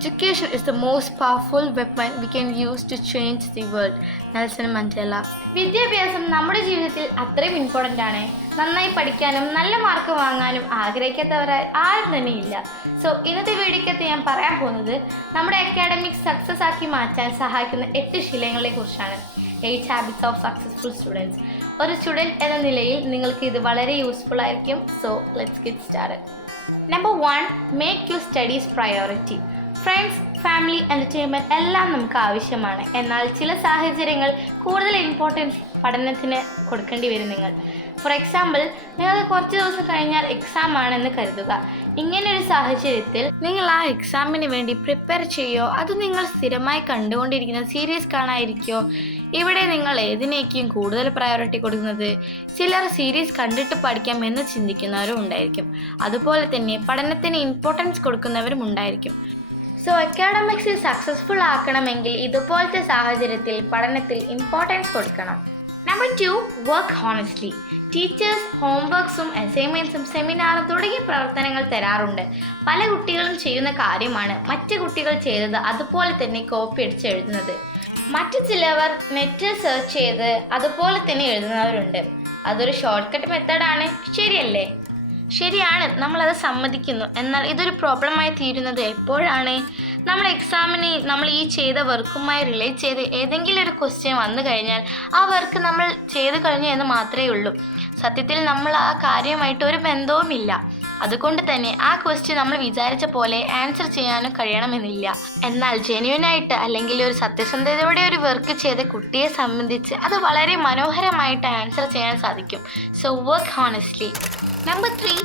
Education is the most powerful weapon we can use to change the world. Nelson Mandela. വിദ്യാഭ്യാസം നമ്മുടെ ജീവിതത്തിൽ അത്രയും important ആണ്. നന്നായി പഠിക്കാനും നല്ല മാർക്ക് വാങ്ങാനും ആഗ്രഹിക്കാത്തവരായി ആരും തന്നെ ഇല്ല. സോ ഇന്നത്തെ വീഡിയോക്കകത്ത് ഞാൻ പറയാൻ പോകുന്നത് നമ്മുടെ അക്കാഡമിക് സക്സസ് ആക്കി മാറ്റാൻ സഹായിക്കുന്ന 8 ശീലങ്ങളെ കുറിച്ചാണ്. 8 ഹാബിറ്റ്സ് ഓഫ് സക്സസ്ഫുൾ സ്റ്റുഡൻസ്. ഒരു സ്റ്റുഡൻറ് എന്ന നിലയിൽ നിങ്ങൾക്ക് ഇത് വളരെ യൂസ്ഫുൾ ആയിരിക്കും. So let's get started. Number 1, make your studies priority. Friends, family, entertainment എല്ലാം നമുക്ക് ആവശ്യമാണ്. എന്നാൽ ചില സാഹചര്യങ്ങൾ കൂടുതൽ ഇമ്പോർട്ടൻസ് പഠനത്തിന് കൊടുക്കേണ്ടി വരും. ഫോർ എക്സാമ്പിൾ, നിങ്ങൾക്ക് കുറച്ച് ദിവസം കഴിഞ്ഞാൽ എക്സാം ആണെന്ന് കരുതുക. ഇങ്ങനൊരു സാഹചര്യത്തിൽ നിങ്ങൾ ആ എക്സാമിന് വേണ്ടി പ്രിപ്പയർ ചെയ്യുമോ, അത് നിങ്ങൾ സ്ഥിരമായി കണ്ടുകൊണ്ടിരിക്കുന്ന സീരീസ് കാണാതിരിക്കുമോ? ഇവിടെ നിങ്ങൾ ഏതിനേക്കും കൂടുതൽ പ്രയോറിറ്റി കൊടുക്കുന്നത്? ചിലർ സീരീസ് കണ്ടിട്ട് പഠിക്കാം എന്ന് ചിന്തിക്കുന്നവരും ഉണ്ടായിരിക്കും. അതുപോലെ തന്നെ പഠനത്തിന് ഇമ്പോർട്ടൻസ് കൊടുക്കുന്നവരും ഉണ്ടായിരിക്കും. സോ അക്കാഡമിക്സിൽ സക്സസ്ഫുൾ ആക്കണമെങ്കിൽ ഇതുപോലത്തെ സാഹചര്യത്തിൽ പഠനത്തിൽ ഇമ്പോർട്ടൻസ് കൊടുക്കണം. Number 2, work honestly. ടീച്ചേഴ്സ് ഹോംവർക്സും അസൈൻമെൻറ്റ്സും സെമിനാറും തുടങ്ങിയ പ്രവർത്തനങ്ങൾ തരാറുണ്ട്. പല കുട്ടികളും ചെയ്യുന്ന കാര്യമാണ് മറ്റ് കുട്ടികൾ ചെയ്തത് അതുപോലെ തന്നെ കോപ്പി അടിച്ച് എഴുതുന്നത്. മറ്റു ചിലവർ നെറ്റിൽ സെർച്ച് ചെയ്ത് അതുപോലെ തന്നെ എഴുതുന്നവരുണ്ട്. അതൊരു ഷോർട്ട് കട്ട് മെത്തേഡാണ്, ശരിയല്ലേ? ശരിയാണ്, നമ്മളത് സമ്മതിക്കുന്നു. എന്നാൽ ഇതൊരു പ്രോബ്ലമായി തീരുന്നത് എപ്പോഴാണ്? നമ്മൾ എക്സാമിന് നമ്മൾ ഈ ചെയ്ത വർക്കുമായി റിലേറ്റ് ചെയ്ത് ഏതെങ്കിലും ഒരു ക്വസ്റ്റ്യൻ വന്നു കഴിഞ്ഞാൽ ആ വർക്ക് നമ്മൾ ചെയ്ത് കഴിഞ്ഞു എന്ന് മാത്രമേ ഉള്ളൂ. സത്യത്തിൽ നമ്മൾ ആ കാര്യമായിട്ട് ഒരു ബന്ധവുമില്ല. അതുകൊണ്ട് തന്നെ ആ ക്വസ്റ്റ്യൻ നമ്മൾ വിചാരിച്ച പോലെ ആൻസർ ചെയ്യാനും കഴിയണമെന്നില്ല. എന്നാൽ ജെന്യുവനായിട്ട് അല്ലെങ്കിൽ ഒരു സത്യസന്ധതയോടെ ഒരു വർക്ക് ചെയ്ത കുട്ടിയെ സംബന്ധിച്ച് അത് വളരെ മനോഹരമായിട്ട് ആൻസർ ചെയ്യാൻ സാധിക്കും. So work honestly. Number 3,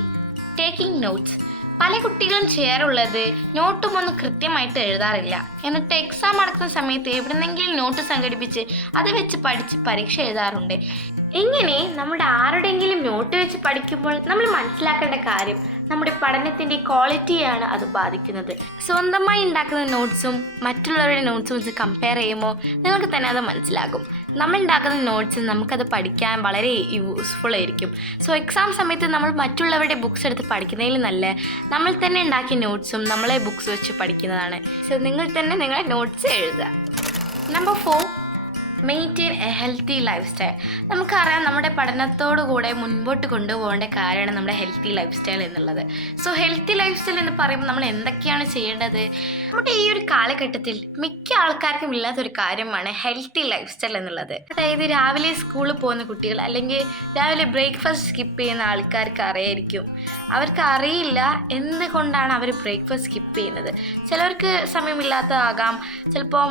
taking notes. പല കുട്ടികളും ചെയ്യാറുള്ളത് നോട്ടും ഒന്നും കൃത്യമായിട്ട് എഴുതാറില്ല. എന്നിട്ട് എക്സാം നടക്കുന്ന സമയത്ത് എവിടെന്നെങ്കിലും നോട്ട് സംഘടിപ്പിച്ച് അത് വെച്ച് പഠിച്ച് പരീക്ഷ എഴുതാറുണ്ട്. ഇങ്ങനെ നമ്മുടെ ആരുടെയെങ്കിലും നോട്ട് വെച്ച് പഠിക്കുമ്പോൾ നമ്മൾ മനസ്സിലാക്കേണ്ട കാര്യം നമ്മുടെ പഠനത്തിൻ്റെ ക്വാളിറ്റിയാണ് അത് ബാധിക്കുന്നത്. സ്വന്തമായി ഉണ്ടാക്കുന്ന നോട്ട്സും മറ്റുള്ളവരുടെ നോട്ട്സും വെച്ച് കമ്പയർ ചെയ്യുമ്പോൾ നിങ്ങൾക്ക് തന്നെ അത് മനസ്സിലാകും. നമ്മൾ ഉണ്ടാക്കുന്ന നോട്ട്സ് നമുക്കത് പഠിക്കാൻ വളരെ യൂസ്ഫുൾ ആയിരിക്കും. സോ എക്സാം സമയത്ത് നമ്മൾ മറ്റുള്ളവരുടെ ബുക്സ് എടുത്ത് പഠിക്കുന്നതിൽ നല്ല നമ്മൾ തന്നെ ഉണ്ടാക്കിയ നോട്ട്സും നമ്മളെ ബുക്സ് വെച്ച് പഠിക്കുന്നതാണ്. സോ നിങ്ങൾ തന്നെ നിങ്ങളെ നോട്ട്സ് എഴുതുക. Number 4, maintain A healthy life style. നമുക്കറിയാം നമ്മുടെ പഠനത്തോടു കൂടെ മുൻപോട്ട് കൊണ്ടുപോകേണ്ട കാര്യമാണ് നമ്മുടെ ഹെൽത്തി ലൈഫ് സ്റ്റൈൽ എന്നുള്ളത്. സോ ഹെൽത്തി ലൈഫ് സ്റ്റൈൽ എന്ന് പറയുമ്പോൾ നമ്മൾ എന്തൊക്കെയാണ് ചെയ്യേണ്ടത്? നമ്മുടെ ഈ ഒരു കാലഘട്ടത്തിൽ മിക്ക ആൾക്കാർക്കും ഇല്ലാത്തൊരു കാര്യമാണ് ഹെൽത്തി ലൈഫ് സ്റ്റൈൽ എന്നുള്ളത്. അതായത് രാവിലെ സ്കൂളിൽ പോകുന്ന കുട്ടികൾ അല്ലെങ്കിൽ രാവിലെ ബ്രേക്ക്ഫാസ്റ്റ് സ്കിപ്പ് ചെയ്യുന്ന ആൾക്കാർക്ക് അറിയായിരിക്കും. അവർക്ക് അറിയില്ല എന്തുകൊണ്ടാണ് അവർ ബ്രേക്ക്ഫാസ്റ്റ് സ്കിപ്പ് ചെയ്യുന്നത്. ചിലവർക്ക് സമയമില്ലാത്തതാകാം, ചിലപ്പോൾ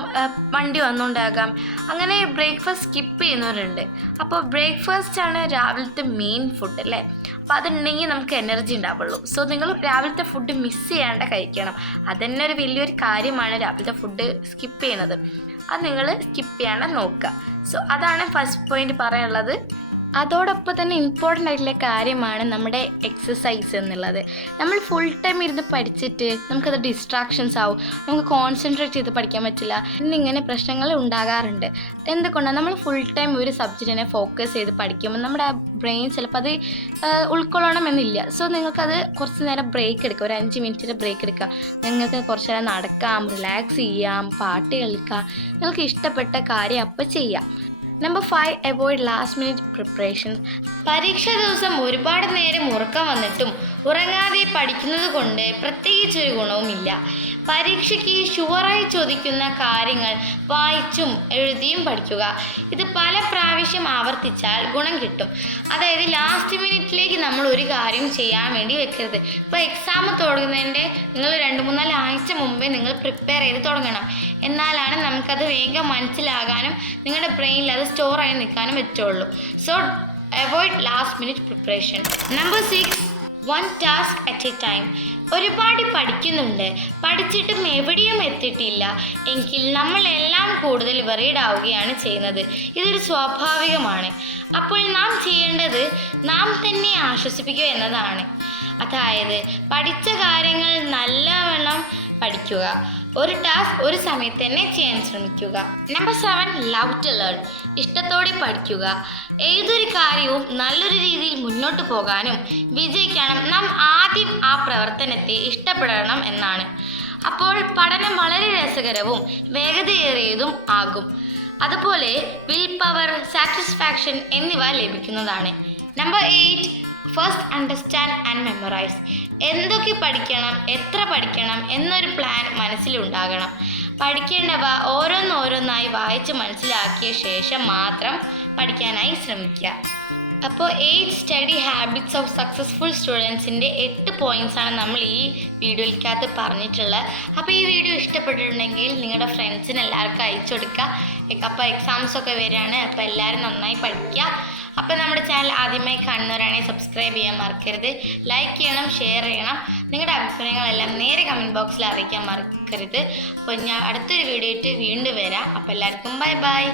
വണ്ടി വന്നുകൊണ്ടാകാം. അങ്ങനെ ബ്രേക്ക്ഫാസ്റ്റ് സ്കിപ്പ് ചെയ്യുന്നവരുണ്ട്. അപ്പോൾ ബ്രേക്ക്ഫാസ്റ്റാണ് രാവിലത്തെ മെയിൻ ഫുഡ് അല്ലേ? അപ്പോൾ അതുണ്ടെങ്കിൽ നമുക്ക് എനർജി ഉണ്ടാവുള്ളൂ. സോ നിങ്ങൾ രാവിലത്തെ ഫുഡ് മിസ് ചെയ്യാണ്ട് കഴിക്കണം. അതുതന്നെ ഒരു വലിയൊരു കാര്യമാണ് രാവിലത്തെ ഫുഡ് സ്കിപ്പ് ചെയ്യുന്നത്. അത് നിങ്ങൾ സ്കിപ്പ് ചെയ്യാണ്ട് നോക്കുക. സോ അതാണ് ഫസ്റ്റ് പോയിന്റ് പറയാനുള്ളത്. അതോടൊപ്പം തന്നെ ഇമ്പോർട്ടൻ്റ് ആയിട്ടുള്ള കാര്യമാണ് നമ്മുടെ എക്സസൈസ് എന്നുള്ളത്. നമ്മൾ ഫുൾ ടൈം ഇരുന്ന് പഠിച്ചിട്ട് നമുക്കത് ഡിസ്ട്രാക്ഷൻസ് ആവും, നമുക്ക് കോൺസെൻട്രേറ്റ് ചെയ്ത് പഠിക്കാൻ പറ്റില്ല എന്നിങ്ങനെ പ്രശ്നങ്ങൾ ഉണ്ടാകാറുണ്ട്. എന്തുകൊണ്ടാണ്? നമ്മൾ ഫുൾ ടൈം ഒരു സബ്ജക്റ്റിനെ ഫോക്കസ് ചെയ്ത് പഠിക്കുമ്പോൾ നമ്മുടെ ആ ബ്രെയിൻ ചിലപ്പോൾ അത് ഉൾക്കൊള്ളണമെന്നില്ല. സോ നിങ്ങൾക്കത് കുറച്ച് നേരം ബ്രേക്ക് എടുക്കുക, ഒരു 5 മിനിറ്റിൻ്റെ ബ്രേക്ക് എടുക്കുക. നിങ്ങൾക്ക് കുറച്ച് നേരം നടക്കാം, റിലാക്സ് ചെയ്യാം, പാട്ട് കേൾക്കാം, നിങ്ങൾക്ക് ഇഷ്ടപ്പെട്ട കാര്യം അപ്പോൾ ചെയ്യാം. Number 5, avoid last minute preparations. പരീക്ഷ ദിവസം ഒരുപാട് നേരം ഉറക്കം വന്നിട്ടും ഉറങ്ങാതെ പഠിക്കുന്നത് കൊണ്ട് പ്രത്യേകിച്ചൊരു ഗുണവുമില്ല. പരീക്ഷയ്ക്ക് ഷുവറായി ചോദിക്കുന്ന കാര്യങ്ങൾ വായിച്ചും എഴുതിയും പഠിക്കുക. ഇത് പല പ്രാവശ്യം ആവർത്തിച്ചാൽ ഗുണം കിട്ടും. അതായത് ലാസ്റ്റ് മിനിറ്റിലേക്ക് നമ്മൾ ഒരു കാര്യം ചെയ്യാൻ വേണ്ടി വെക്കരുത്. ഇപ്പോൾ എക്സാം തുടങ്ങുന്നതിൻ്റെ നിങ്ങൾ 2-3 ആഴ്ച മുമ്പേ നിങ്ങൾ പ്രിപ്പയർ ചെയ്ത് തുടങ്ങണം. എന്നാലാണ് നമുക്കത് വേഗം മനസ്സിലാകാനും നിങ്ങളുടെ ബ്രെയിനിൽ അത് സ്റ്റോറായി നിൽക്കാനും പറ്റുള്ളൂ. So avoid last minute preparation. Number 6, 1 task at A time. ഒരുപാട് പഠിക്കുന്നുണ്ട്, പഠിച്ചിട്ടും എവിടെയും എത്തിയിട്ടില്ല എങ്കിൽ നമ്മളെല്ലാം കൂടുതൽ വെറീഡ് ആവുകയാണ് ചെയ്യുന്നത്. ഇതൊരു സ്വാഭാവികമാണ്. അപ്പോൾ നാം ചെയ്യേണ്ടത് നാം തന്നെ ആശ്വസിപ്പിക്കുക എന്നതാണ്. അതായത് പഠിച്ച കാര്യങ്ങൾ നല്ലവണ്ണം പഠിക്കുക. ഒരു ടാസ്ക് ഒരു സമയത്ത് തന്നെ ചെയ്യാൻ ശ്രമിക്കുക. Number 7, love to learn. ഇഷ്ടത്തോടെ പഠിക്കുക. ഏതൊരു കാര്യവും നല്ലൊരു രീതിയിൽ മുന്നോട്ട് പോകാനും വിജയിക്കാനും നാം ആദ്യം ആ പ്രവർത്തനത്തെ ഇഷ്ടപ്പെടണം എന്നാണ്. അപ്പോൾ പഠനം വളരെ രസകരവും വേഗതയേറിയതും ആകും. അതുപോലെ വിൽ പവർ, സാറ്റിസ്ഫാക്ഷൻ എന്നിവ ലഭിക്കുന്നതാണ്. Number 8, first understand and memorise. എന്തൊക്കെ പഠിക്കണം, എത്ര പഠിക്കണം എന്നൊരു പ്ലാൻ മനസ്സിലുണ്ടാകണം. പഠിക്കേണ്ടവ ഓരോന്നോരോന്നായി വായിച്ച് മനസ്സിലാക്കിയ ശേഷം മാത്രം പഠിക്കാനായി ശ്രമിക്കുക. അപ്പോൾ 8 സ്റ്റഡി ഹാബിറ്റ്സ് ഓഫ് സക്സസ്ഫുൾ സ്റ്റുഡൻസിൻ്റെ 8 പോയിൻറ്റ്സാണ് നമ്മൾ ഈ വീഡിയോയ്ക്കകത്ത് പറഞ്ഞിട്ടുള്ളത്. അപ്പോൾ ഈ വീഡിയോ ഇഷ്ടപ്പെട്ടിട്ടുണ്ടെങ്കിൽ നിങ്ങളുടെ ഫ്രണ്ട്സിന് എല്ലാവർക്കും അയച്ചു കൊടുക്കുക. അപ്പോൾ എക്സാംസൊക്കെ വരികയാണ്, അപ്പോൾ എല്ലാവരും നന്നായി പഠിക്കുക. അപ്പോൾ നമ്മുടെ ചാനൽ ആദ്യമായി കാണുന്നവരാണെങ്കിൽ സബ്സ്ക്രൈബ് ചെയ്യാൻ മറക്കരുത്, ലൈക്ക് ചെയ്യണം, ഷെയർ ചെയ്യണം. നിങ്ങളുടെ അഭിപ്രായങ്ങളെല്ലാം നേരെ കമൻറ്റ് ബോക്സിൽ അറിയിക്കാൻ മറക്കരുത്. അപ്പോൾ ഞാൻ അടുത്തൊരു വീഡിയോ ആയിട്ട് വീണ്ടും വരാം. അപ്പോൾ എല്ലാവർക്കും ബൈ ബൈ.